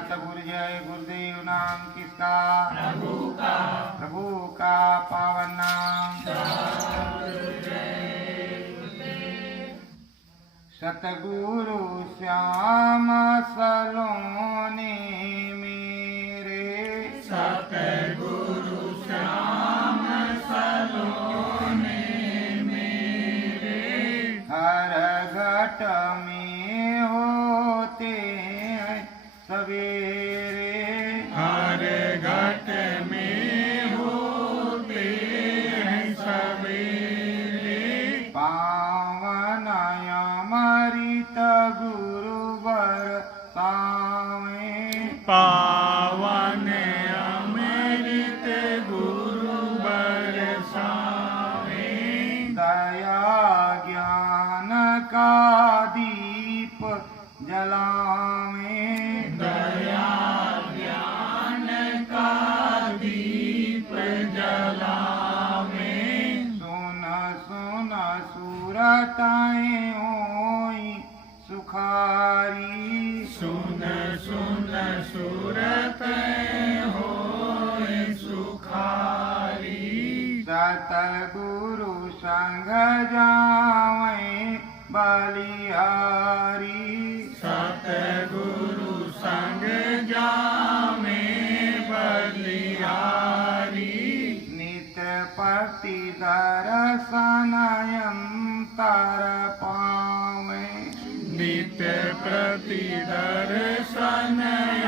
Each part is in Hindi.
सतगुरु जय गुरुदेव नाम किसका? प्रभु का। प्रभु का पावन नाम। सतगुरु श्याम सलोने मेरे, सतगुरु श्याम सलोने मेरे, हर घट में होते हैं सवेरे, हर घट में होते हैं सवेरे, पावन अमृत गुरुवर सावे, पावन अमृत गुरु बरसावे, दया ज्ञान का दीप जलावे, दया ज्ञान का दीप जलावे, सुन सुन सुरताएं होई सुखारी, सुन सुन सुरत होय सुखारी, सतगुरु संग जावे बलिहारी, सतगुरु संग जामे बलिहारी, नित्य पति दर्शन अंतर पावे, नित्य प्रति दर्शन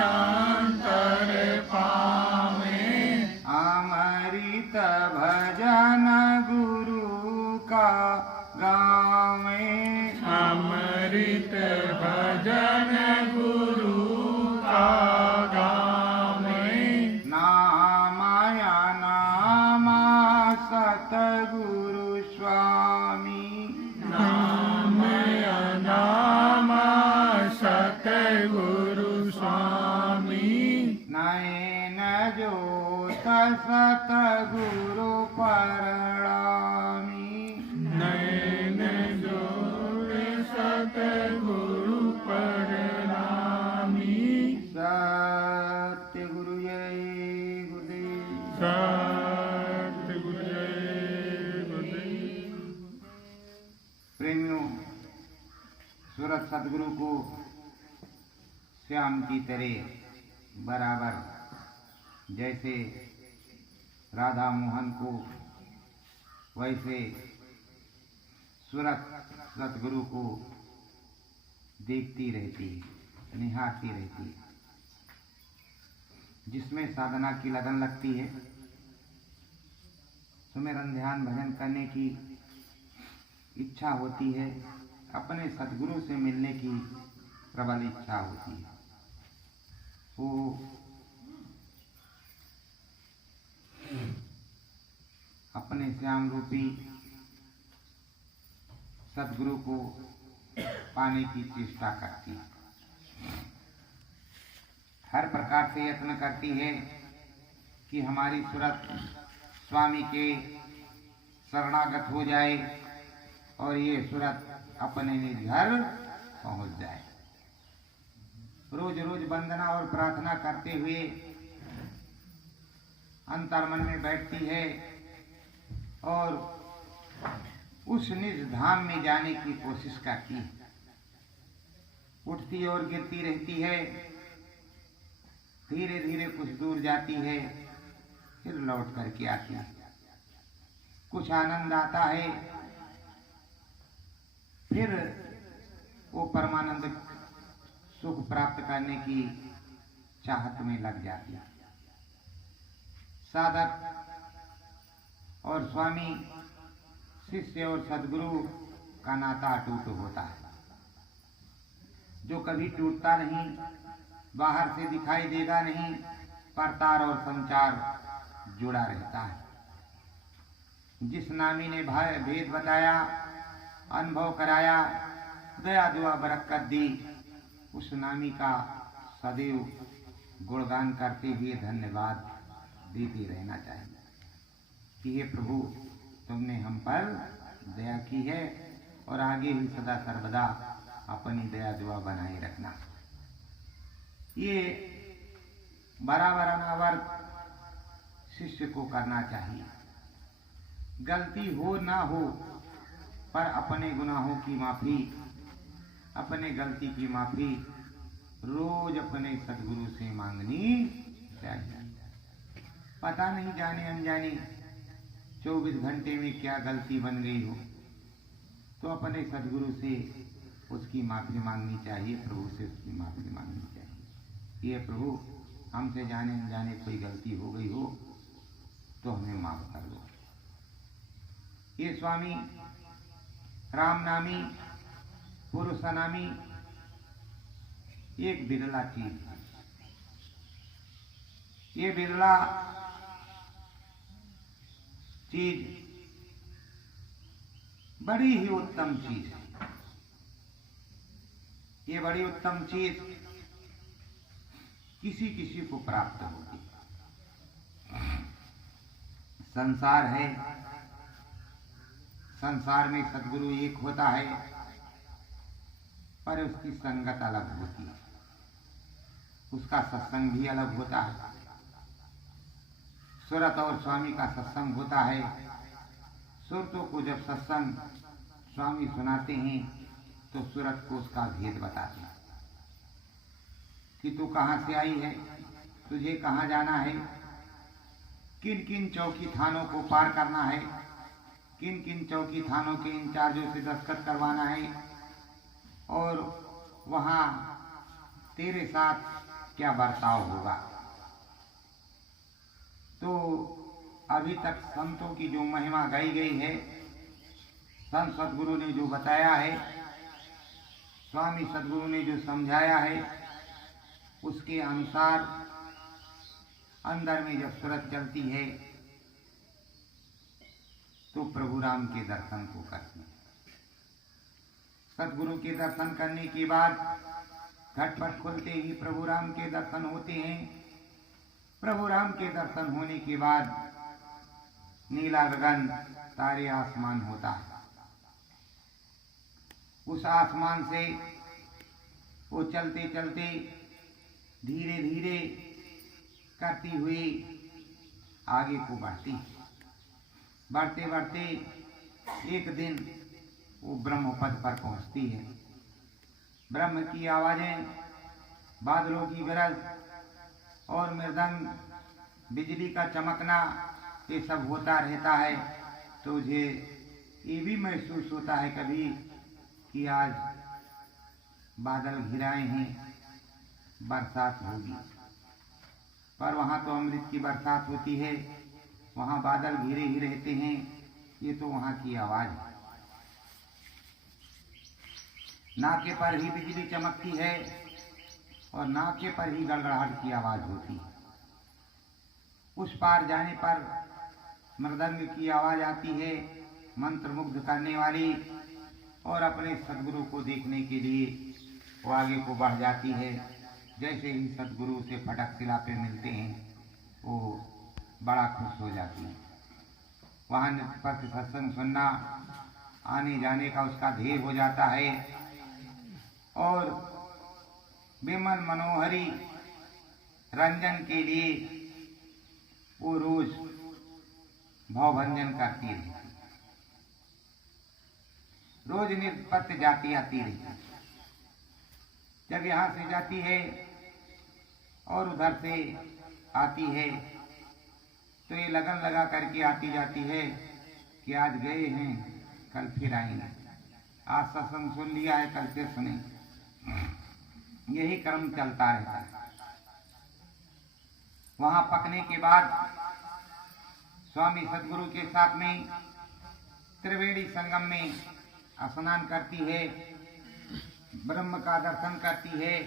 अंतर पावे, अमृत भजन गुरु का गावे, अमृत भजन गुरु का गावे, नामाया नामा सतगुरु स्वामी, नामय नामा सतगुरु स्वामी, नयन जोत सतगुरु परणामी, नयन जोड़ सतगुरु परनामी, सत्य गुरु जय गुरुदेव। सतगुरु जय गुरुदेव। प्रेमियों, सूरत सतगुरु को श्याम की तरह बराबर जैसे राधा मोहन को, वैसे सूरत सतगुरु को देखती रहती है, निहारती रहती है। जिसमें साधना की लगन लगती है, सुमिरन ध्यान भजन करने की इच्छा होती है, अपने सतगुरु से मिलने की प्रबल इच्छा होती है, वो अपने श्याम रूपी सतगुरु को पाने की चेष्टा करती है, हर प्रकार से यत्न करती है कि हमारी सूरत स्वामी के शरणागत हो जाए और ये सूरत अपने निज घर पहुंच जाए। रोज रोज वंदना और प्रार्थना करते हुए अंतर्मन में बैठती है और उस निज धाम में जाने की कोशिश करती है। उठती और गिरती रहती है, धीरे धीरे कुछ दूर जाती है, फिर लौट करके आती है। कुछ आनंद आता है, फिर वो परमानंद सुख प्राप्त करने की चाहत में लग जाती है। साधक और स्वामी, शिष्य और सद्गुरु का नाता अटूट होता है, जो कभी टूटता नहीं, बाहर से दिखाई देगा नहीं, पर तार और संचार जुड़ा रहता है। जिस नामी ने भेद बताया, अनुभव कराया, दया दुआ बरकत दी, उस नामी का सदैव गुणगान करते हुए धन्यवाद देते रहना चाहिए कि हे प्रभु, तुमने हम पर दया की है और आगे ही सदा सर्वदा अपनी दया दुआ बनाए रखना। ये बराबर अनावर्त शिष्य को करना चाहिए। गलती हो ना हो, पर अपने गुनाहों की माफी, अपने गलती की माफी रोज अपने सदगुरु से मांगनी चाहिए। पता नहीं जाने अनजाने 24 घंटे में क्या गलती बन गई हो, तो अपने सदगुरु से उसकी माफी मांगनी चाहिए, प्रभु से उसकी माफी मांगनी चाहिए। ये प्रभु, हमसे जाने अनजाने कोई गलती हो गई हो तो हमें माफ कर दो। ये स्वामी राम नामी, पुरुष नामी एक बिरला चीज है। ये बिरला चीज बड़ी ही उत्तम चीज है। ये बड़ी उत्तम चीज किसी किसी को प्राप्त होगी। संसार है, संसार में सद्गुरु एक होता है, पर उसकी संगत अलग होती है, उसका सत्संग भी अलग होता है। सुरत और स्वामी का सत्संग होता है। सुरतों को जब सत्संग स्वामी सुनाते हैं तो सुरत को उसका भेद बताते हैं कि तू कहाँ से आई है, तुझे कहाँ जाना है, किन किन चौकी थानों को पार करना है, किन किन चौकी थानों के इंचार्जों से दस्तखत करवाना है, और वहाँ तेरे साथ क्या बर्ताव होगा। तो अभी तक संतों की जो महिमा गाई गई है, संत सदगुरु ने जो बताया है, स्वामी सदगुरु ने जो समझाया है, उसके अनुसार अंदर में जब सूरत चलती है तो प्रभु राम के दर्शन को करती है। सदगुरु के दर्शन करने के बाद घटपट खुलते ही प्रभु राम के दर्शन होते हैं। प्रभु राम के दर्शन होने के बाद नीला गगन, तारे, आसमान होता है। उस आसमान से वो चलते चलते धीरे धीरे करती हुई आगे को बढ़ती, बढ़ते बढ़ते एक दिन वो ब्रह्म पद पर पहुंचती है। ब्रह्म की आवाजें, बादलों की गरज और मृदंग, बिजली का चमकना, ये सब होता रहता है। तो मुझे ये भी महसूस होता है कभी कि आज बादल घिराए हैं, बरसात होगी। पर वहाँ तो अमृत की बरसात होती है, वहाँ बादल घिरे ही रहते हैं। ये तो वहाँ की आवाज है। नाके पर ही बिजली चमकती है और नाके पर ही गड़गड़ाहट की आवाज होती है। उस पार जाने पर मृदंग की आवाज आती है, मंत्र मुग्ध करने वाली, और अपने सदगुरु को देखने के लिए वो आगे को बढ़ जाती है। जैसे ही सदगुरु से फटक शिला पे मिलते हैं वो बड़ा खुश हो जाती है। वहाँ निष्पक्ष सत्संग सुनना, आने जाने का उसका ध्येय हो जाता है। और विमल मनोहरी रंजन के लिए वो रोज भवभंजन करती रहती, रोज निष्पक्ष जाती आती रहती। जब यहाँ से जाती है और उधर से आती है तो ये लगन लगा करके आती जाती है कि आज गए हैं, कल फिर आएंगे। आज सत्संग सुन लिया है, कल फिर सुने। यही क्रम चलता रहता है। वहां पकने के बाद स्वामी सदगुरु के साथ में त्रिवेणी संगम में स्नान करती है, ब्रह्म का दर्शन करती है।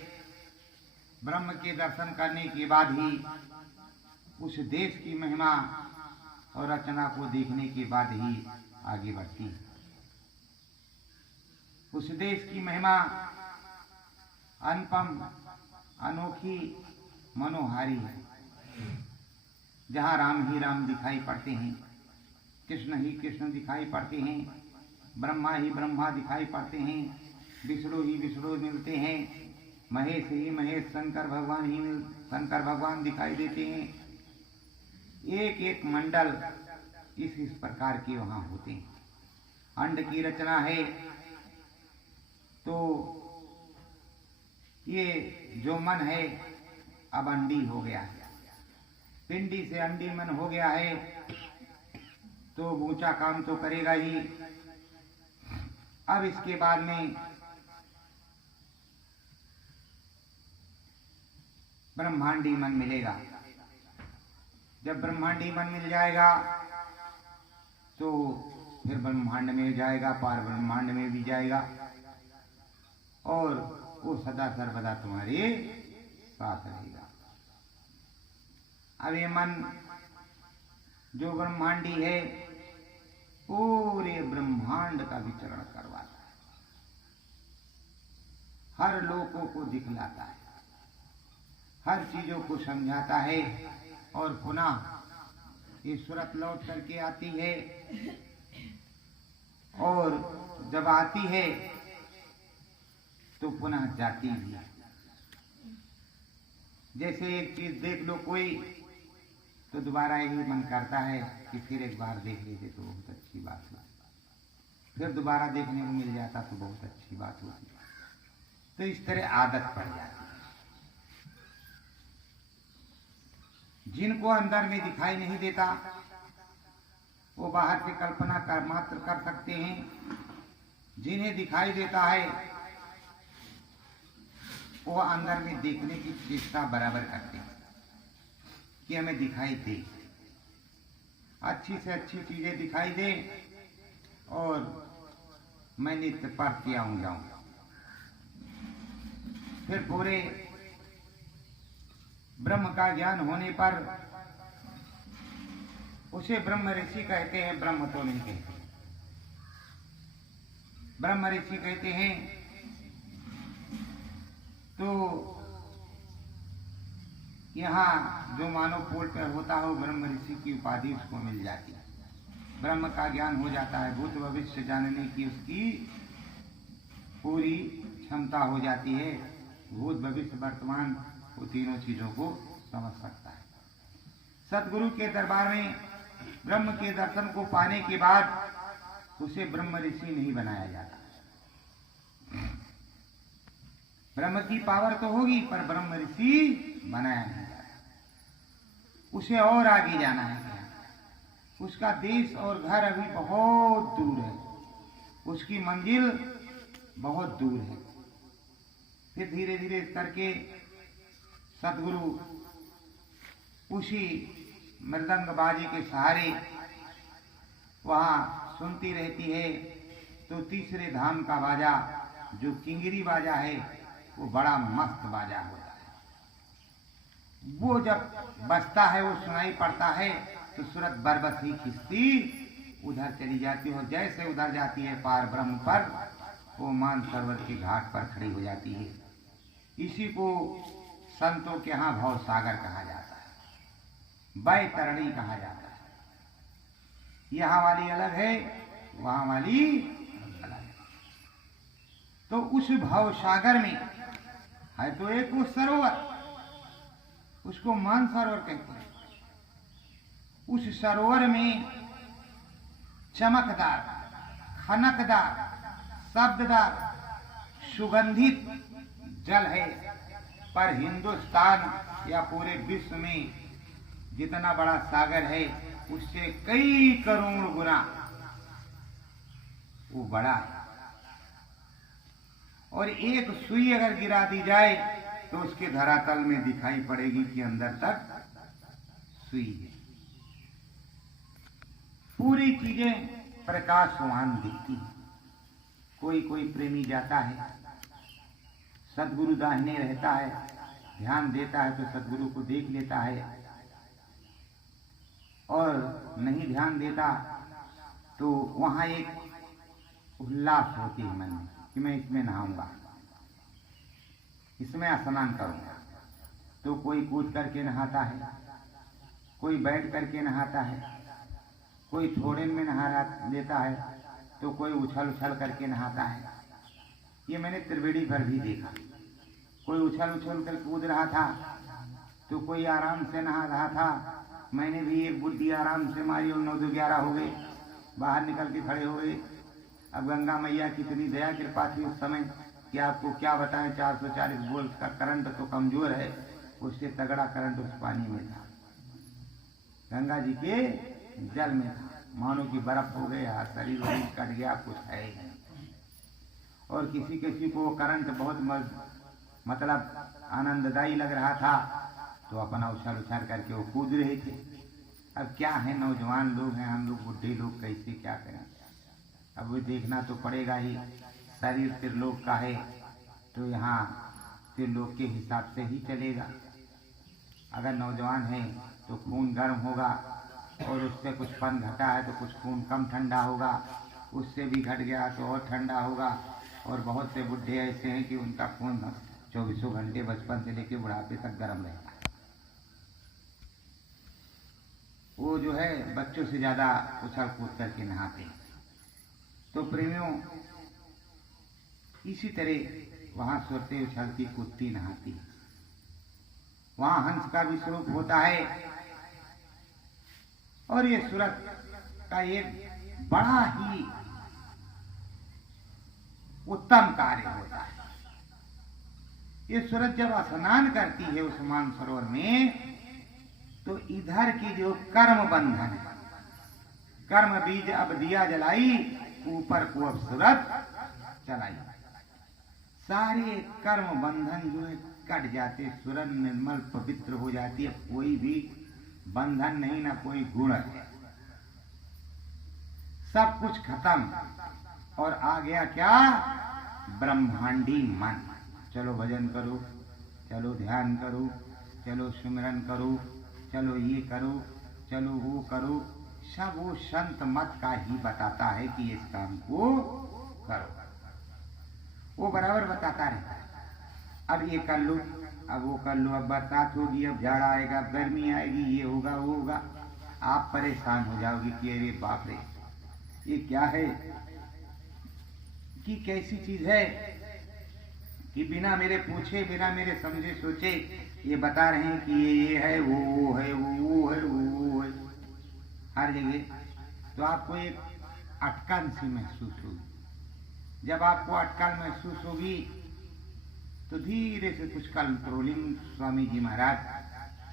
ब्रह्म के दर्शन करने के बाद ही उस देश की महिमा और रचना को देखने के बाद ही आगे बढ़ती है। उस देश की महिमा अनुपम, अनोखी, मनोहारी है। जहाँ राम ही राम दिखाई पड़ते हैं, कृष्ण ही कृष्ण दिखाई पड़ते हैं, ब्रह्मा ही ब्रह्मा दिखाई पड़ते हैं, विष्णु ही विष्णु मिलते हैं, महेश ही महेश शंकर भगवान दिखाई देते हैं। एक एक मंडल इस प्रकार के वहां होते हैं। अंड की रचना है तो ये जो मन है अब अंडी हो गया है, पिंडी से अंडी मन हो गया है तो ऊंचा काम तो करेगा ही। अब इसके बाद में ब्रह्मांडी मन मिलेगा। जब ब्रह्मांडी मन मिल जाएगा तो फिर ब्रह्मांड में जाएगा, पार ब्रह्मांड में भी जाएगा और वो सदा सर्वदा तुम्हारे साथ रहेगा। अब ये मन जो ब्रह्मांडी है पूरे ब्रह्मांड का विचरण करवाता है, हर लोगों को दिखलाता है, हर चीजों को समझाता है और पुनः ये सूरत लौट करके आती है और जब आती है तो पुनः जाती भी है। जैसे एक चीज देख लो कोई तो दोबारा यही मन करता है कि फिर एक बार देख लेते तो बहुत अच्छी बात होती, फिर दोबारा देखने को मिल जाता तो बहुत अच्छी बात होती। तो इस तरह आदत पड़ जाती है। जिनको अंदर में दिखाई नहीं देता वो बाहर से कल्पना कर मात्र कर सकते हैं। जिन्हें दिखाई देता है वो अंदर में देखने की चेष्टा बराबर करते हैं कि हमें दिखाई दे, अच्छी से अच्छी चीजें दिखाई दे और मैं नित्य पर जाऊं। फिर पूरे ब्रह्म का ज्ञान होने पर उसे ब्रह्म ऋषि कहते हैं, ब्रह्म तो नहीं कहते। ब्रह्म ऋषि कहते हैं तो यहाँ जो मानव पोल पर होता है वो ब्रह्म ऋषि की उपाधि उसको मिल जाती है। ब्रह्म का ज्ञान हो जाता है, भूत भविष्य जानने की उसकी पूरी क्षमता हो जाती है। भूत भविष्य वर्तमान वो तीनों चीजों को समझ सकता है। सतगुरु के दरबार में ब्रह्म के दर्शन को पाने के बाद उसे ब्रह्म ऋषि नहीं बनाया जाता। ब्रह्म की पावर तो होगी पर ब्रह्म ऋषि बनाया नहीं जाता। उसे और आगे जाना है। उसका देश और घर अभी बहुत दूर है, उसकी मंजिल बहुत दूर है। फिर धीरे धीरे करके सतगुरु उसी मृदंग बाजे के सहारे वहां सुनती रहती है। तो तीसरे धाम का बाजा जो किंगरी बाजा है वो बड़ा मस्त बाजा होता है। वो जब बजता है वो सुनाई पड़ता है तो सूरत बरबस ही खिंचती उधर चली जाती है और जैसे उधर जाती है पार ब्रह्म पर वो मान सरोवर के घाट पर खड़ी हो जाती है। इसी को संतों के यहाँ भव सागर कहा जाता है, बैतरणी कहा जाता है। यहाँ वाली अलग है, वहां वाली अलग है। तो उस भव सागर में है तो एक वो सरोवर, उसको मान सरोवर कहते हैं। उस सरोवर में चमकदार, खनकदार, शब्ददार, सुगंधित जल है। पर हिंदुस्तान या पूरे विश्व में जितना बड़ा सागर है उससे कई करोड़ गुना वो बड़ा है। और एक सुई अगर गिरा दी जाए तो उसके धरातल में दिखाई पड़ेगी कि अंदर तक सुई है। पूरी चीजें प्रकाशवान दिखती है। कोई कोई प्रेमी जाता है, सदगुरु दाहिने रहता है, ध्यान देता है तो सदगुरु को देख लेता है, और नहीं ध्यान देता तो वहां एक उल्लास होती है मन में कि मैं इसमें नहाऊंगा, इसमें स्नान करूंगा। तो कोई कूद करके नहाता है, कोई बैठ करके नहाता है, कोई थोड़े में नहा लेता है, तो कोई उछल उछल करके नहाता है। ये मैंने त्रिवेणी पर भी देखा। कोई उछल उछल कर कूद रहा था, तो कोई आराम से नहा रहा था। मैंने भी एक बुद्धि आराम से मारी और 9 2 11 हो गए, बाहर निकल के खड़े हो गए। अब गंगा मैया की इतनी दया कृपा थी उस समय कि आपको क्या बताएं, 440 वोल्ट का करंट तो कमजोर है, उससे तगड़ा करंट उस पानी में था, गंगा जी के जल में था। मानो कि बर्फ हो गया, शरीर कट गया, कुछ है ही नहीं। और किसी किसी को करंट बहुत मतलब आनंददायी लग रहा था, तो अपना उछल उछल करके वो कूद रहे थे। अब क्या है, नौजवान लोग हैं, हम लोग बुढ़े लोग कैसे क्या करें। अब वो देखना तो पड़ेगा ही, शरीर त्रिलोक का है तो यहाँ त्रिलोक के हिसाब से ही चलेगा। अगर नौजवान है तो खून गर्म होगा, और उससे कुछ पन घटा है तो कुछ खून कम ठंडा होगा, उससे भी घट गया तो और ठंडा होगा। और बहुत से बुढ़े ऐसे हैं कि उनका खून 24 घंटे बचपन से लेकर बुढ़ापे तक गर्म रहता है। वो जो है बच्चों से ज्यादा उछल कूद करके नहाते हैं। तो प्रेमियों, इसी तरह वहां सुरते उछलती कूदती नहाती, वहां हंस का भी स्वरूप होता है। और ये सूरत का एक बड़ा ही उत्तम कार्य होता है। ये सूरत जब स्नान करती है उस मानसरोवर में, तो इधर की जो कर्म बंधन है, कर्म बीज अब दिया जलाई, ऊपर को अब सूरत चलाई, सारे कर्म बंधन जो है कट जाते, सूरत निर्मल पवित्र हो जाती है। कोई भी बंधन नहीं, ना कोई गुण है, सब कुछ खत्म। और आ गया क्या, ब्रह्मांडी मन। चलो भजन करो, चलो ध्यान करो, चलो सिमरन करो, चलो ये करो, चलो वो करो, सब वो संत मत का ही बताता है कि इस काम को करो, वो बराबर बताता रहता है। अब ये कर लो, अब वो कर लो, अब बरसात होगी, अब जाड़ा आएगा, अब गर्मी आएगी, ये होगा वो होगा, आप परेशान हो जाओगे कि अरे बाप रे ये क्या है, कि कैसी चीज है कि बिना मेरे पूछे, बिना मेरे समझे सोचे ये बता रहे हैं कि ये है, वो है, वो है, वो है, हर जगह। तो आपको एक अटकन सी महसूस होगी। जब आपको अटकन महसूस होगी तो धीरे से कुछ कंट्रोलिंग स्वामी जी महाराज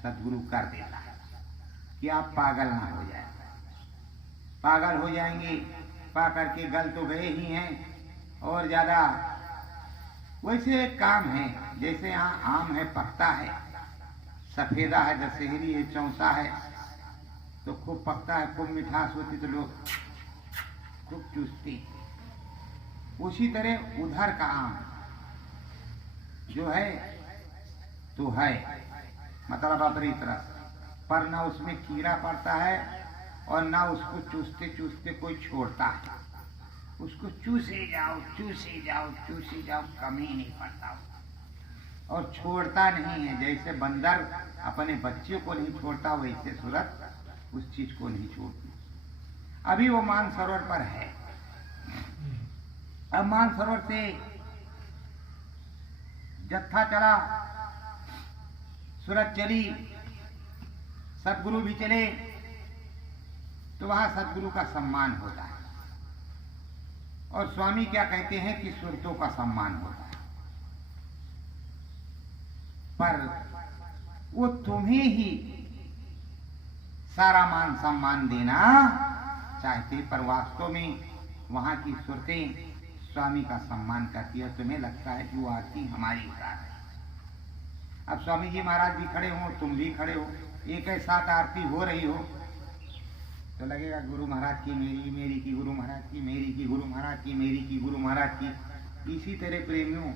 सदगुरु कर देता है कि आप पागल ना हो जाए। पागल हो जाएंगे, पा करके गल तो गए ही हैं, और ज्यादा वैसे काम है जैसे यहाँ आम है, पकता है, सफेदा है, दशहरी है, चौसा है, तो खूब पकता है, खूब मिठास होती तो लोग खूब चूसते। उसी तरह उधर का आम जो है तो है, मतलब अपनी तरफ, पर ना उसमें कीड़ा पड़ता है और ना उसको चूसते चूसते कोई छोड़ता है। उसको चूसे जाओ, चूसे जाओ, चूसे जाओ, कमी नहीं पड़ता और छोड़ता नहीं है। जैसे बंदर अपने बच्चे को नहीं छोड़ता, वैसे सूरत उस चीज को नहीं छोड़ती। अभी वो मानसरोवर पर है। अब मानसरोवर से जत्था चला, सूरत चली, सदगुरु भी चले, तो वहां सदगुरु का सम्मान होता है। और स्वामी क्या कहते हैं कि सुरतों का सम्मान होता है, पर वो तुम्हें ही सारा मान सम्मान देना चाहते, पर वास्तव में वहां की सुरतें स्वामी का सम्मान करती है। तुम्हें लगता है कि वो आरती हमारी उतार है। अब स्वामी जी महाराज भी खड़े हो, तुम भी खड़े हो, एक ही साथ आरती हो रही हो, तो लगेगा गुरु महाराज की मेरी, मेरी की गुरु महाराज की, मेरी की गुरु महाराज की, मेरी की गुरु महाराज की। इसी तरह प्रेमियों,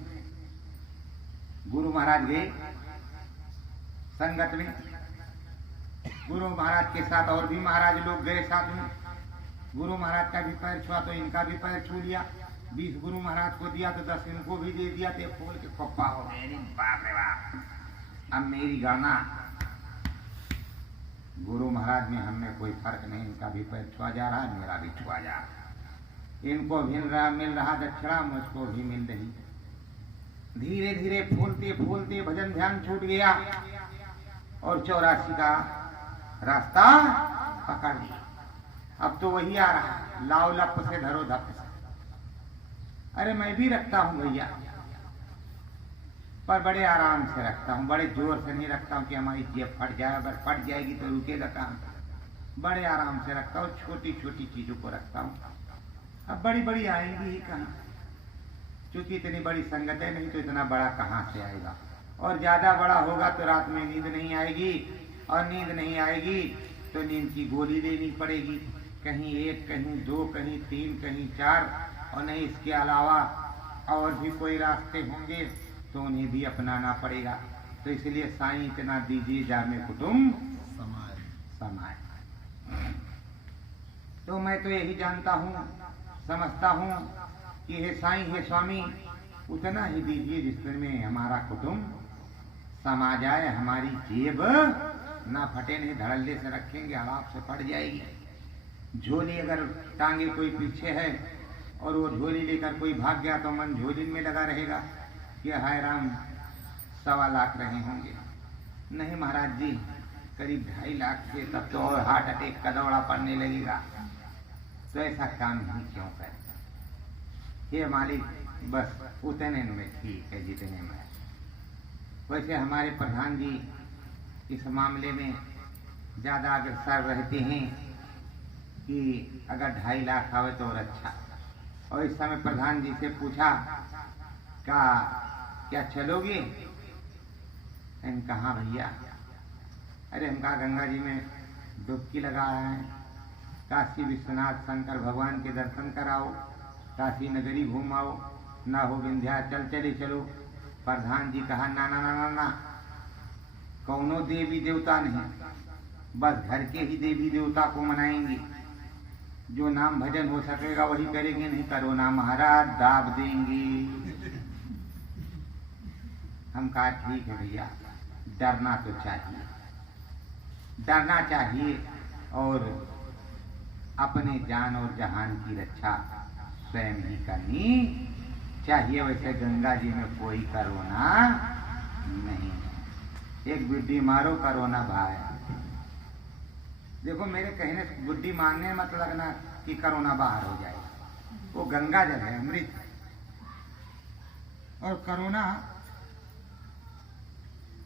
गुरु महाराज गए संगत में, गुरु महाराज के साथ और भी महाराज लोग गए साथ में। गुरु महाराज का भी पैर छुआ तो इनका भी पैर छू लिया। 20 गुरु महाराज को दिया तो 10 इनको भी दे दिया। तो फूल के पप्पा हो गए, बाप रे बाप। अब मेरी गणना गुरु महाराज में हमें कोई फर्क नहीं, इनका भी पैर छुआ जा रहा है, मेरा भी छुआ जा रहा है। इनको भी मिल रहा दक्षिणा, मुझको भी मिल रही। धीरे धीरे फूलते फूलते भजन ध्यान छूट गया और 84 का रास्ता पकड़ लिया। अब तो वही आ रहा, लाओ लप से धरो धप से। अरे मैं भी रखता हूं भैया, पर बड़े आराम से रखता हूं, बड़े जोर से नहीं रखता हूं कि हमारी जेब फट जाए। अगर फट जाएगी तो रुकेगा कहां। बड़े आराम से रखता हूं, छोटी छोटी चीजों को रखता हूं। अब बड़ी बड़ी आएंगी ही कहां, क्योंकि इतनी बड़ी संगत है नहीं तो इतना बड़ा कहां से आएगा। और ज्यादा बड़ा होगा तो रात में नींद नहीं आएगी, और नींद नहीं आएगी तो नींद की गोली लेनी पड़ेगी, कहीं 1, कहीं 2, कहीं 3, कहीं 4, और नहीं इसके अलावा और भी कोई रास्ते होंगे तो उन्हें भी अपनाना पड़ेगा। तो इसलिए साईं इतना दीजिए जामे कुटुंब समाए। तो मैं तो यही जानता हूँ, समझता हूँ कि हे साईं, हे स्वामी, उतना ही दीजिए जिसमें हमारा कुटुंब समा जाए, हमारी जेब ना फटे। नहीं धड़ल्ले से रखेंगे, हड़ाप से फट जाएगी। झोली अगर टांगे कोई पीछे है और वो झोली लेकर कोई भाग गया तो मन झोली में लगा रहेगा कि हाय राम 1.25 लाख रहे होंगे। नहीं महाराज जी, करीब 2.5 लाख से तब तो और हार्ट अटैक का दौड़ा पड़ने लगेगा। तो ऐसा काम नहीं क्यों करें। ये मालिक बस उतने में ठीक है जितने में। वैसे हमारे प्रधान जी इस मामले में ज्यादा अग्रसर रहते हैं कि अगर 2.5 लाख आवे तो और अच्छा। और इस समय प्रधान जी से पूछा क्या चलोगे? हम कहा भैया, अरे हम कहा गंगा जी में डुबकी लगा रहे हैं, काशी विश्वनाथ शंकर भगवान के दर्शन कराओ, काशी नगरी घूमाओ, ना हो विंध्याचल चले चलो। प्रधान जी कहा ना ना ना ना ना, कौनो देवी देवता नहीं, बस घर के ही देवी देवता को मनाएंगे। जो नाम भजन हो सकेगा वही करेंगे, नहीं करो ना महाराज दाब देंगे। हम कहा ठीक है भैया, डरना तो चाहिए, डरना चाहिए, और अपने जान और जहान की रक्षा स्वयं ही करनी चाहिए। वैसे गंगा जी में कोई करोना नहीं है। एक बुड्ढी मारो करोना भाई। देखो मेरे कहने बुड्ढी मारने मत लगना कि करोना बाहर हो जाए, वो गंगा जल है, अमृत। और करोना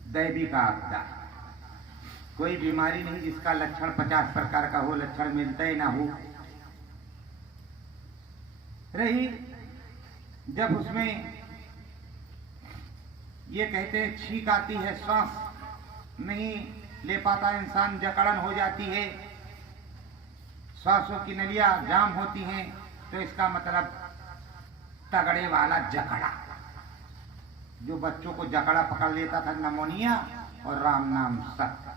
दैविक आपदा, कोई बीमारी नहीं जिसका लक्षण 50 प्रकार का हो, लक्षण मिलता ही ना हो। रही जब उसमें ये कहते हैं छींक आती है, सांस नहीं ले पाता इंसान, जकड़न हो जाती है, सांसों की नलियां जाम होती हैं, तो इसका मतलब तगड़े वाला जकड़ा। जो बच्चों को जकड़ा पकड़ लेता था निमोनिया, और राम नाम सत्य,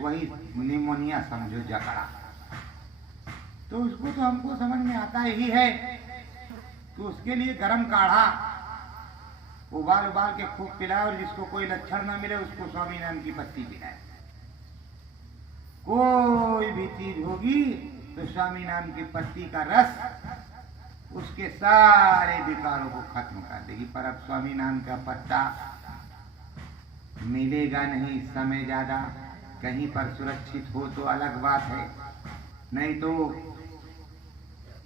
वही निमोनिया समझो जकड़ा। तो उसको तो हमको समझ में आता ही है। तो उसके लिए गर्म काढ़ा उबाल उबाल के खूब पिलाए, और जिसको कोई लक्षण न मिले उसको स्वामी नाम की पत्ती पिलाए। कोई भी चीज होगी तो स्वामी नाम की पत्ती का रस उसके सारे विकारों को खत्म कर देगी। पर अब स्वामी नाम का पत्ता मिलेगा नहीं, समय ज्यादा, कहीं पर सुरक्षित हो तो अलग बात है, नहीं तो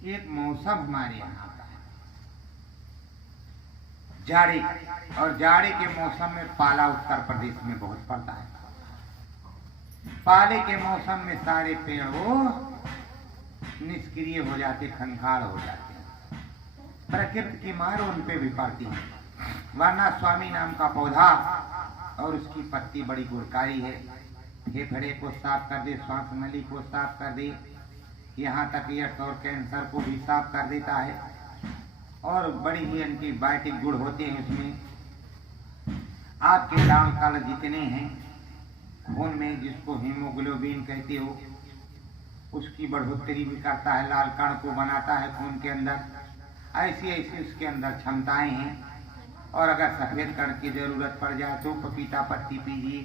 एक मौसम हमारे यहाँ आता है जाड़े, और जाड़े के मौसम में पाला उत्तर प्रदेश में बहुत पड़ता है। पाले के मौसम में सारे पेड़ वो निष्क्रिय हो जाते, खंखाड़ हो जाते हैं, प्रकृति की मार उन पे भी पड़ती है। वरना स्वामी नाम का पौधा और उसकी पत्ती बड़ी गुणकारी है, फेफड़े को साफ कर दे, श्वास नली को साफ कर दे, यहाँ तक एड्स और कैंसर को भी साफ कर देता है, और बड़ी ही एंटीबायोटिक गुण होते हैं उसमें। आपके लाल कण जितने हैं खून में, जिसको हीमोग्लोबिन कहते हो, उसकी बढ़ोतरी भी करता है, लाल कण को बनाता है खून के अंदर। ऐसी ऐसी उसके अंदर क्षमताएं हैं। और अगर सफेद कण की जरूरत पड़ जाए तो पपीता पत्ती पीजिए।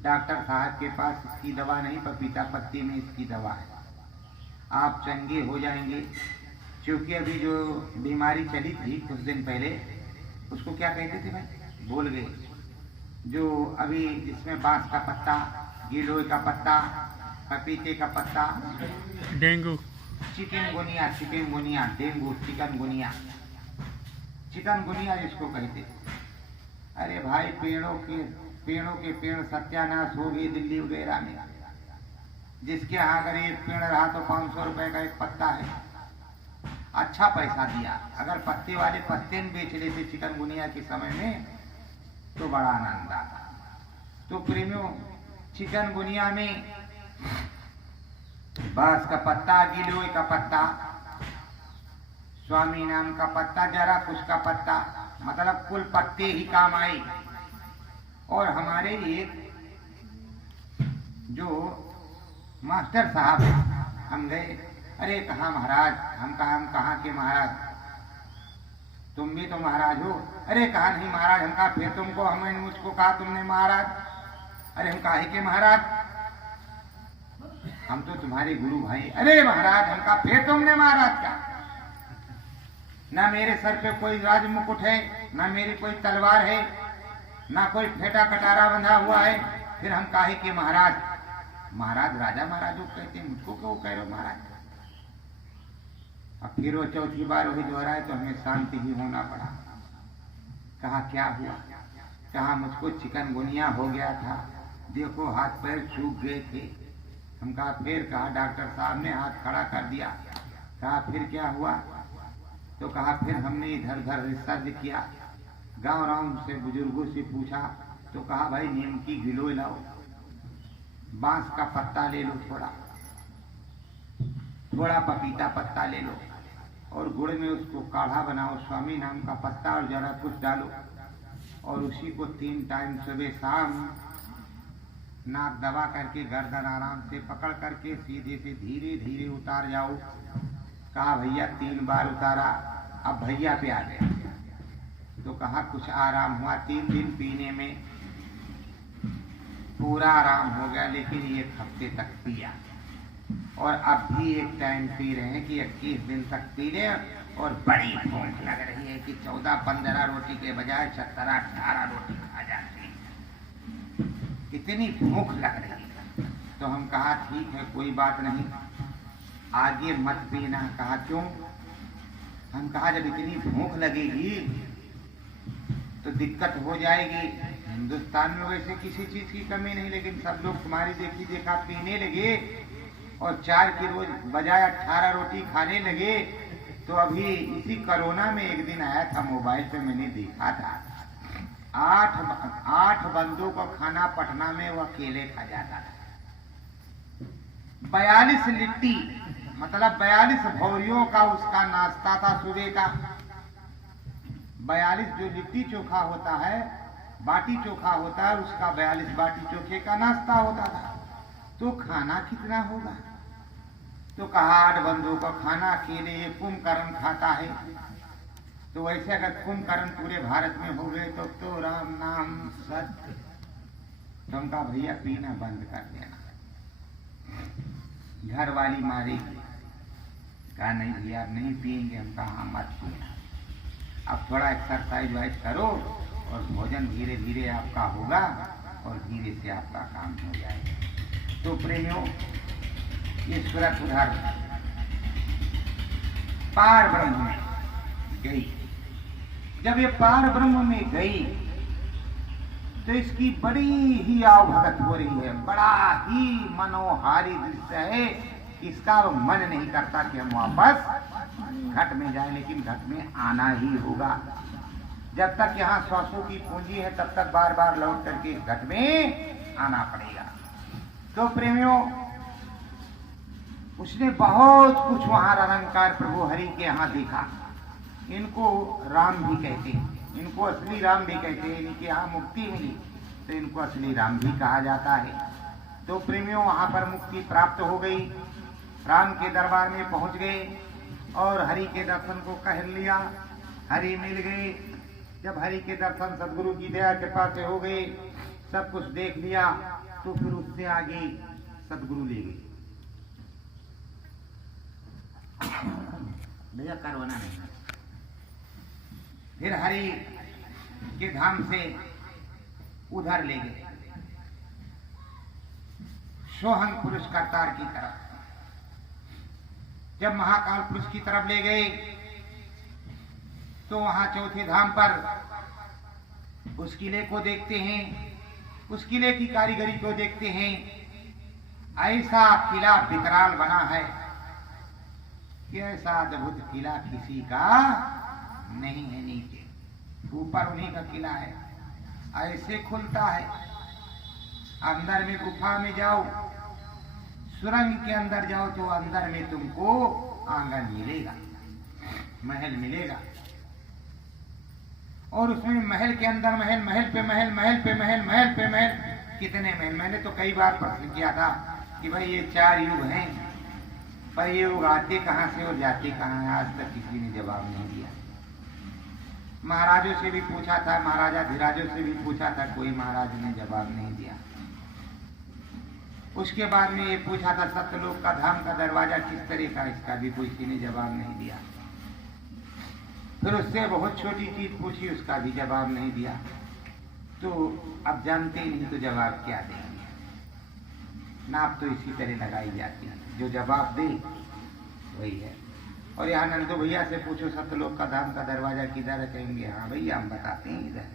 डॉक्टर साहब के पास इसकी दवा नहीं, पपीता पत्ती में इसकी दवा है, आप चंगे हो जाएंगे। क्योंकि अभी जो बीमारी चली थी कुछ दिन पहले, उसको क्या कहते थे भाई, भूल गए, जो अभी जिसमें बांस का पत्ता, गिलोय का पत्ता, पपीते का पत्ता, डेंगू, चिकनगुनिया, डेंगू, चिकनगुनिया जिसको कहते। अरे भाई पेड़ों के पेड़ सत्यानाश हो गए दिल्ली वगैरह में। जिसके यहाँ अगर एक पेड़ रहा तो 500 रुपए का एक पत्ता है, अच्छा पैसा दिया। अगर पत्ते वाले पत्ते में बेच लेते चिकनगुनिया के समय में तो बड़ा आनंद आता। तो प्रेमियों, चिकनगुनिया में बांस का पत्ता, गिलोय का पत्ता, स्वामी नाम का पत्ता, जरा कुछ का पत्ता, मतलब कुल पत्ते ही काम आए। और हमारे एक जो मास्टर साहब, हम गए, अरे कहा महाराज, हम कहाँ के महाराज, तुम भी तो महाराज हो। अरे कहा नहीं महाराज, हम कहा फिर तुमको, हमें मुझको कहा तुमने महाराज। अरे हम काहे के महाराज, हम तो तुम्हारे गुरु भाई। अरे महाराज, हम कहा फिर तुमने महाराज का, ना मेरे सर पे कोई राज मुकुट है, ना मेरी कोई तलवार है, ना कोई फेटा कटारा बंधा हुआ है, फिर हम काहे के महाराज। महाराज राजा महाराज कहते हैं, मुझको क्यों कह रहे हो महाराज। अब फिर वो चौथी बार वही दोहराए तो हमें शांति ही होना पड़ा। कहा क्या हुआ, कहा मुझको चिकनगुनिया हो गया था, देखो हाथ पैर सूख गए थे। हम कहा फिर, कहा डॉक्टर साहब ने हाथ खड़ा कर दिया। कहा फिर क्या हुआ, तो कहा फिर हमने इधर उधर रिसर्च किया, गांव राम से बुजुर्गों से पूछा, तो कहा भाई नीम की गिलोय लाओ, बांस का पत्ता ले लो, थोड़ा पपीता पत्ता ले लो, और गुड़ में उसको काढ़ा बनाओ, स्वामी नाम का पत्ता और जरा कुछ डालो, और उसी को 3 टाइम सुबह शाम नाक दबा करके गर्दन आराम से पकड़ करके सीधे से धीरे धीरे उतार जाओ। कहा भैया 3 बार उतारा, अब भैया पे आ गया। तो कहा कुछ आराम हुआ, 3 दिन पीने में पूरा आराम हो गया, लेकिन 1 हफ्ते तक पिया, और अब भी एक टाइम पी रहे हैं कि 21 दिन तक पी ले, और बड़ी भूख लग रही है कि 14-15 रोटी के बजाय 17-18 रोटी खा जाते हैं, इतनी भूख लग रही है। तो हम कहा ठीक है कोई बात नहीं, आगे मत पीना। कहा क्यों, हम कहा जब इतनी भूख लगेगी तो दिक्कत हो जाएगी। हिंदुस्तान में वैसे किसी चीज की कमी नहीं, लेकिन सब लोग तुम्हारी देखी देखा पीने लगे, और 4 की रोज बजाय 18 रोटी खाने लगे। तो अभी इसी कोरोना में एक दिन आया था, मोबाइल पे मैंने देखा था, 8 बंदों को खाना पटना में वो अकेले खा जाता था। 42 लिट्टी, मतलब 42 भौरियों का उसका नाश्ता था सुबह का। 42 जो लिट्टी चोखा होता है, बाटी चोखा होता है, उसका 42 बाटी चोखे का नाश्ता होता था। तो खाना कितना होगा, तो कहा 8 बंदों का खाना अकेले ये कुंभकर्ण खाता है। तो वैसे अगर कुंभकर्ण पूरे भारत में हो गए तो राम नाम सत्य। तो हम कहा भैया पीना बंद कर देना, घर वाली मारेगी। कहा नहीं भैया नहीं पिएंगे। हम कहा मत पीना, अब थोड़ा एक्सरसाइज वाइज करो, और भोजन धीरे धीरे आपका होगा, और धीरे से आपका काम हो जाएगा। तो प्रेमियों, ये सूरत उधर पार ब्रह्म में गई। जब ये पार ब्रह्म में गई तो इसकी बड़ी ही आवभगत हो रही है, बड़ा ही मनोहारी दृश्य है। इसका मन नहीं करता कि हम वापस घट में जाए, लेकिन घट में आना ही होगा। जब तक यहाँ श्वासों की पूंजी है तब तक बार बार लौट करके घट में आना पड़ेगा। तो प्रेमियों, उसने बहुत कुछ वहां अलंकार प्रभु हरि के यहाँ देखा। इनको राम भी कहते हैं, इनको असली राम भी कहते हैं। इनके यहाँ मुक्ति मिली तो इनको असली राम भी कहा जाता है। तो प्रेमियों, वहां पर मुक्ति प्राप्त हो गई, राम के दरबार में पहुंच गए, और हरि के दर्शन को कह लिया, हरि मिल गए। जब हरि के दर्शन सदगुरु की दया कृपा से हो गए, सब कुछ देख लिया, तो फिर उससे आगे सदगुरु ले गए। भैया करवाना नहीं। फिर हरि के धाम से उधर ले गए, सोहंग पुरुष करतार की तरफ। जब महाकाल पुरुष की तरफ ले गए तो वहां चौथे धाम पर उस किले को देखते हैं, उस किले की कारीगरी को देखते हैं। ऐसा किला विकराल बना है कि ऐसा अद्भुत किला किसी का नहीं है। नीचे ऊपर उन्हीं का किला है, ऐसे खुलता है। अंदर में गुफा में जाओ, सुरंग के अंदर जाओ तो अंदर में तुमको आंगन मिलेगा, महल मिलेगा। और उसमें महल के अंदर महल, महल पे महल, महल पे महल, महल पे महल, कितने महल। मैंने तो कई बार प्रश्न किया था कि भाई ये 4 युग हैं, पर ये युग आते कहाँ से और जाते कहाँ हैं, आज तक किसी ने जवाब नहीं दिया। महाराजों से भी पूछा था, महाराजा धीराजों से भी पूछा था, कोई महाराज ने जवाब नहीं दिया। उसके बाद में ये पूछा था सत्यलोक का धाम का दरवाजा किस तरह का, इसका भी किसी ने जवाब नहीं दिया। फिर उससे बहुत छोटी चीज पूछी, उसका भी जवाब नहीं दिया। तो अब जानते ही नहीं तो जवाब क्या देंगे। नाप तो इसी तरह लगाई जाती है, जो जवाब दे वही है। और यहाँ नंदू भैया से पूछो सत्यलोक का धाम का दरवाजा किधर है, कहेंगे हाँ भैया हम बताते हैं इधर।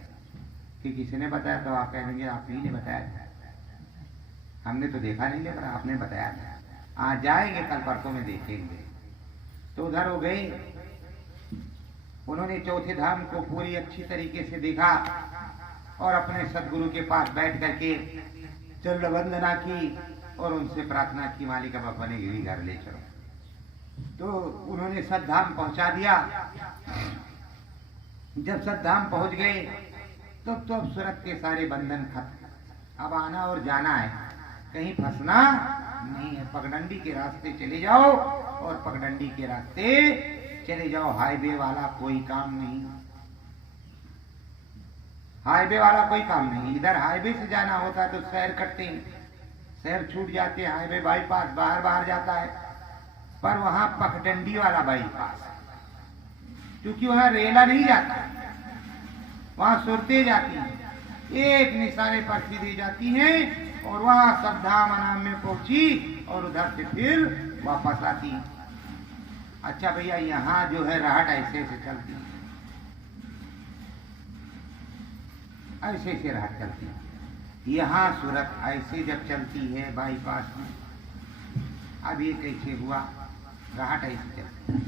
कि किसी ने बताया तो आप कहेंगे आप ही ने बताया था, हमने तो देखा नहीं है पर आपने बताया था। आज जाएंगे कल परसों में देखेंगे। तो उधर हो गए, उन्होंने चौथे धाम को पूरी अच्छी तरीके से देखा और अपने सदगुरु के पास बैठ करके चरण वंदना की और उनसे प्रार्थना की, मालिक अब अपने गिरी घर ले चलो। तो उन्होंने सद्धाम पहुंचा दिया। जब सद्धाम पहुंच गए तो अब सूरत के सारे बंधन खत्म। अब आना और जाना है, कहीं फंसना नहीं है। पगडंडी के रास्ते चले जाओ और पगडंडी के रास्ते चले जाओ। हाईवे वाला कोई काम नहीं, हाईवे वाला कोई काम नहीं। इधर हाईवे से जाना होता है तो शहर कटते हैं, शहर छूट जाते हैं, हाईवे बाईपास बाहर बाहर जाता है। पर वहां पगडंडी वाला बाईपास, क्योंकि वहां रेला नहीं जाता, वहां सुरते जाती हैं, एक निशाने पर सीधी जाती हैं और वहां सद्धाम नाम में पहुंची और उधर से फिर वापस आती हैं। अच्छा भैया यहाँ जो है राहट ऐसे ऐसे चलती है, ऐसे ऐसे राहट चलती है। यहाँ सूरत ऐसे जब चलती है बाईपास में, अब ये कैसे हुआ, राहट ऐसे चलती है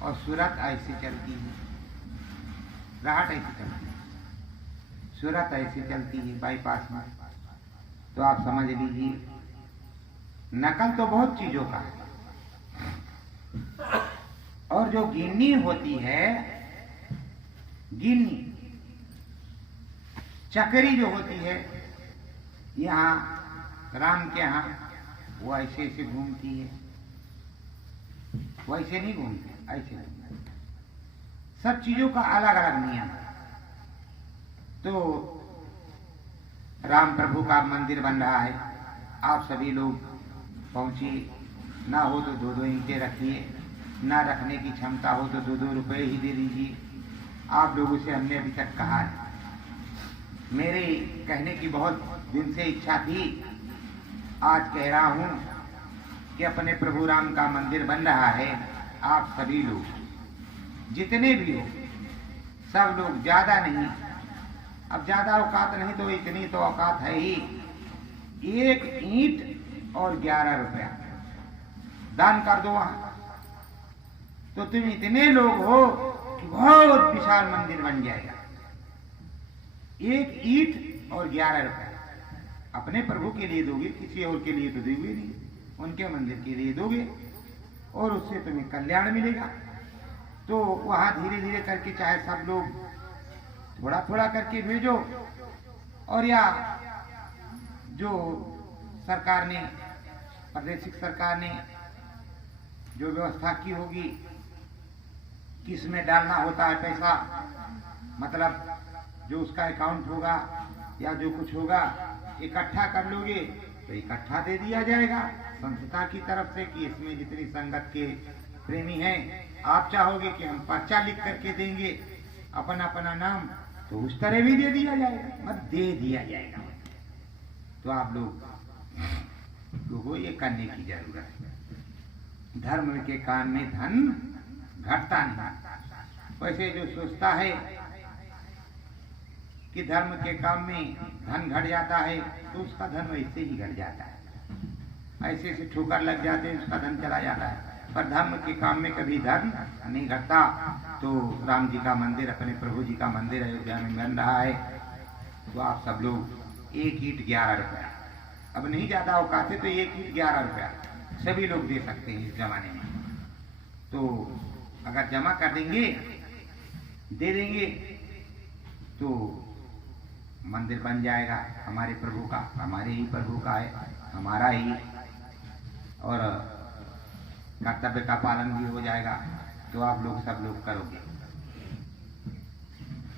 और सूरत ऐसे चलती है, राहट ऐसे चलती है, सूरत ऐसे चलती है बाईपास में। तो आप समझ लीजिए नकल तो बहुत चीजों का है। और जो गिन्नी होती है, गिन्नी चकरी जो होती है, यहाँ राम के यहाँ वो ऐसे ऐसे घूमती है, वैसे नहीं घूमती, ऐसे घूमती। सब चीजों का अलग अलग नियम है। तो राम प्रभु का मंदिर बन रहा है, आप सभी लोग पहुंचिए। ना हो तो 2-2 ईंटें रखिए, ना रखने की क्षमता हो तो 2-2 रुपए ही दे दीजिए। आप लोगों से हमने अभी तक कहा है, मेरे कहने की बहुत दिन से इच्छा थी, आज कह रहा हूं कि अपने प्रभु राम का मंदिर बन रहा है। आप सभी लोग जितने भी हो, सब लोग, ज्यादा नहीं, अब ज्यादा औकात नहीं तो इतनी तो औकात है ही, 1 ईंट और 11 रुपया दान कर दो वहां। तो तुम इतने लोग हो कि बहुत विशाल मंदिर बन जाएगा। 1 ईंट और 11 रुपया अपने प्रभु के लिए दोगे, किसी और के लिए तो दोगे नहीं, उनके मंदिर के लिए दोगे और उससे तुम्हें कल्याण मिलेगा। तो वहां धीरे धीरे करके चाहे सब लोग थोड़ा थोड़ा करके भेजो, और या जो सरकार ने, प्रादेशिक सरकार ने जो व्यवस्था की होगी, किस में डालना होता है पैसा, मतलब जो उसका अकाउंट होगा या जो कुछ होगा इकट्ठा कर लोगे तो इकट्ठा दे दिया जाएगा संस्था की तरफ से कि इसमें जितनी संगत के प्रेमी हैं, आप चाहोगे कि हम पर्चा लिख करके देंगे, अपना अपना नाम तो उस तरह भी दे दिया जाएगा, मत दे दिया जाएगा। तो आप लोग को ये करने की जरूरत है। धर्म के काम में धन घटता नहीं। वैसे जो सोचता है कि धर्म के काम में धन घट जाता है तो उसका धन वैसे ही घट जाता है, ऐसे से ठोकर लग जाते हैं, उसका धन चला जाता है। पर धर्म के काम में कभी धन नहीं घटता। तो राम जी का मंदिर, अपने प्रभु जी का मंदिर अयोध्या में बन रहा है। तो आप सब लोग एक ईंट 11 रुपया, अब नहीं ज्यादा औकात है तो एक ईंट 11 रुपया सभी लोग दे सकते हैं इस जमाने में। तो अगर जमा कर देंगे, दे देंगे, तो मंदिर बन जाएगा हमारे प्रभु का, हमारे ही प्रभु का है, हमारा ही, और कर्तव्य का पालन भी हो जाएगा। तो आप लोग सब लोग करोगे।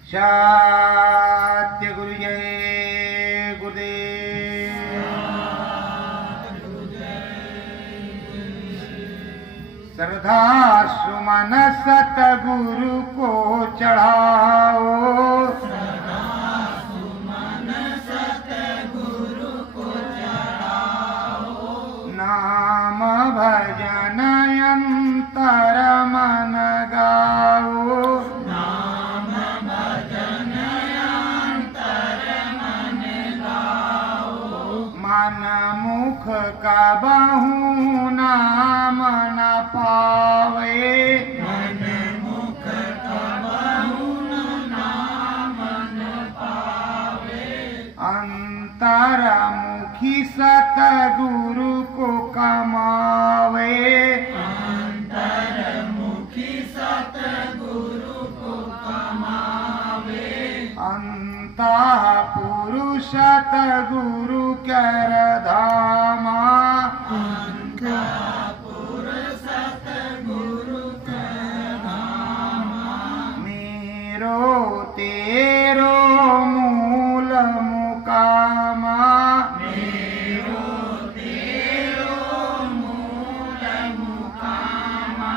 सत्य गुरु जय गुरुदेव। श्रद्धा सुमन सतगुरु को चढ़ाओ, नाम भजन अंतर मन गाओ, नाम भजन अंतर मन गाओ, मन मुख का बहु नाम न पावे, मन मुख का बहु नाम न पावे, अंतर मुखी सतगुरु को कमावे, अंतर मुखी सतगुरु को कमावे, अंतः पुरुष सतगुरु कर धामा, अंतः पुरुष सतगुरु कर धामा, मेरो तेरो मूल मुकामा, मेरो तेरो मूल मुकामा,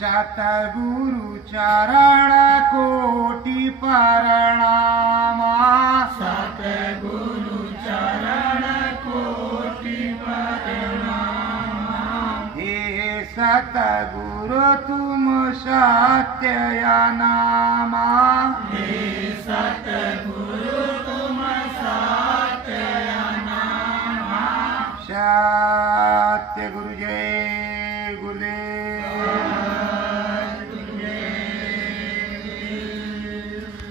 सतगुरु चरण कोटि प्रणामा, सतगुरु चरण कोटि प्रणामा, हे सतगुरु तुम सत्य नामा,